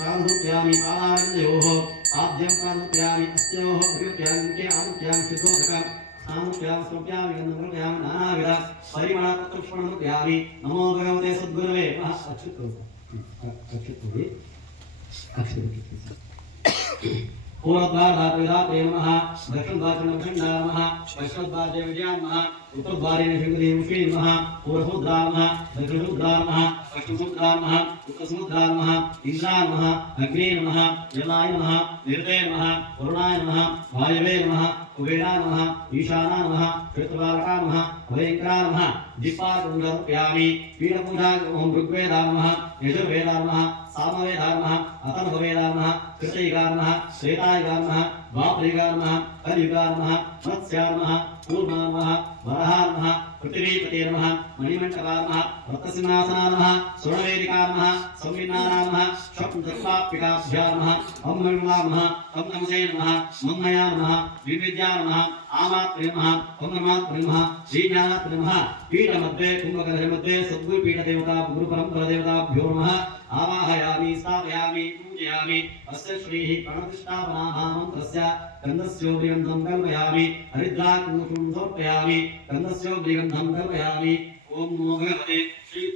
प्राणुप्यामि पादारयोः आद्यं प्राणुप्यामि अस्योः अभिप्याङ्के आरुप्यां सिद्धोदकं सामुप्यां स्वप्यामि गन्धर्व्यां नानाविध परिमళपत्रपुष्पणुप्यामि नमो भगवते सद्गुरवे पूर्वद्वारधातुविधाते नमः दक्षिणद्वारचन्द्रभण्डा नमः वैष्णवद्वारे विजया नमः उत्तरद्वारे निषङ्गदेवश्री नमः पूर्वसमुद्रा नमः दक्षिणसमुद्रा नमः पश्चिमसमुद्रा नमः उत्तरसमुद्रा नमः इंद्रा नमः अग्ने नमः जलाय नमः निरते नमः वरुणाय नमः वायवे नमः कुबेरा नमः ईशाना नमः श्वेतबालका नमः अभयङ्करा नमः दीपाकुण्डरूप्यामि पीठपूजा ओं ऋग्वेदा नमः यजुर्वेदा नमः सामवेदा नमः अथर्ववेदा नमः कृतयुगा नमः श्वेतायुगा नमः द्वापरयुगा नमः कलियुगा नमः मत्स्या नमः कूर्मा नमः वरहा नमः पृथिवीपते नमः मणिमण्डपा नमः रत्नसिंहासना नमः स्वर्णवेदिका नमः संविन्नाना नमः स्वप्नदर्पाप्यकाभ्या नमः ॐ नमः नमः ॐ नमसे नमः मन्मया नमः विविद्या नमः आमात्रे नमः ॐ नमात्रे नमः श्रीज्ञानात्रे नमः पीठमध्ये कुम्भकलशमध्ये सद्गुरुपीठदेवता गुरुपरम्परादेवताभ्यो नमः आवाहयामि स्थापयामि पूजयामि अस्य श्रीः प्रणतिष्ठापनामन्त्रस्य गन्धस्योपरिगन्धं कल्पयामि हरिद्राकुङ्कुमं समर्पयामि गन्धस्योपरिगन्धं कल्पयामि ॐ नमो भगवते श्री